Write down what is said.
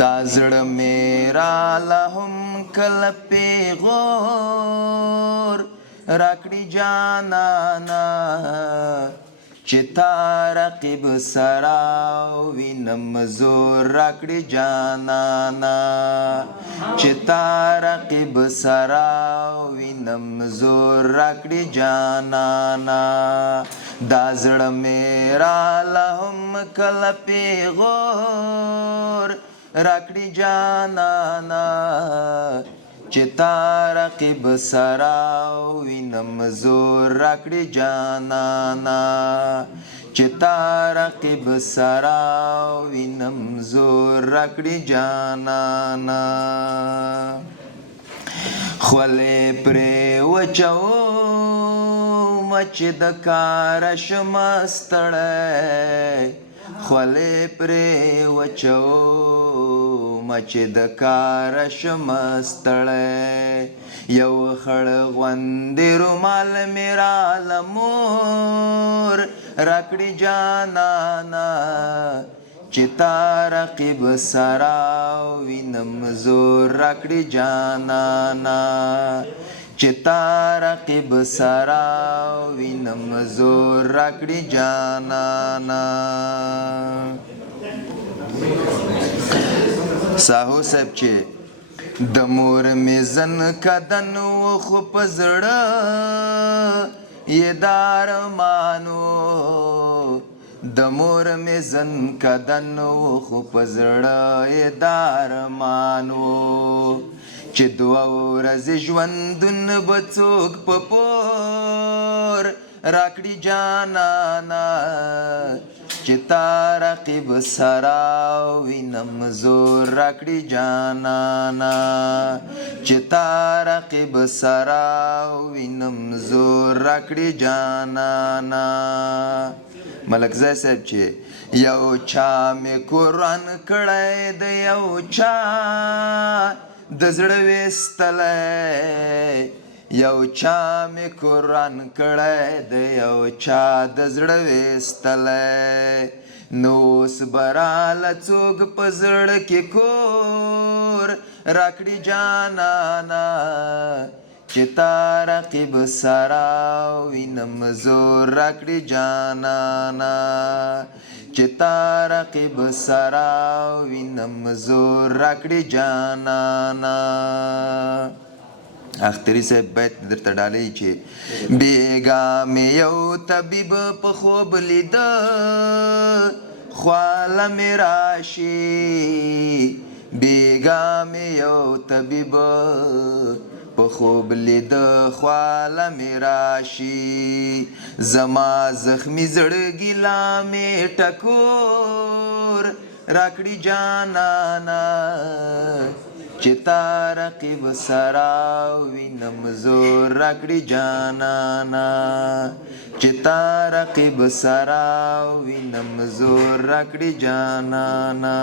دا زړه میرا لهم کل پیغور راکړي جانانا چې تا رقیب سره وینم زور راکړي جانانا چې تا رقیب سره وینم زور راکړي جانانا دا زړه میرا لهم کله پیغور راکړي جانانا چې تا رقیب سره وینم زور راکړي جانانا چې تا رقیب سره وینم زور راکړي جانانا خولې پرې وچوم چې د کار شم ستړی خولې پرې وچوم چې د کار شم ستړی یو خړ غوندې رومال مې راله مور راکړي جانانا چې تا رقیب سره وینم زور راکړي جانانا چې تا رقیب سره وینم زور راکړي جانانا ساهو صاحب چې د مور مې زن کدن و خو په زړه یې دار مانو د مور مې زن کدن و خو په زړه یې دار مانو چې دوه ورځې ژوندون به څوک په پور راکړي جانانا چې تا رقیب سره وینم زور راکړي جانانا چې تا رقیب سره وینم زور راکړي جانانا ملکزی صاحب چې یو چا مې قرآن کړی د یو چا د زړه ویستلی یو چا مې قرآن کړی د یو چا د زړه ویستلی نو اوس به راله څوک په زړه کې کور راکړي جانانا چې تا رقیب سره وینم زور راکړي جانانا چې تا رقیب سره وینم زور راکړي جانانا اختری صاحب بیت درته ډالۍ چې بیګا مې یو طبیب په خوب لیده خواله مې راشي بیګا مې یو طبیب په خوب لیده خواله مې راشي زما زخمی زړګي لا مې ټکور راکړي جانانا چې تا رقیب سره وینم زور راکړي جانانا چې تا رقیب سره وینم زور راکړي جانانا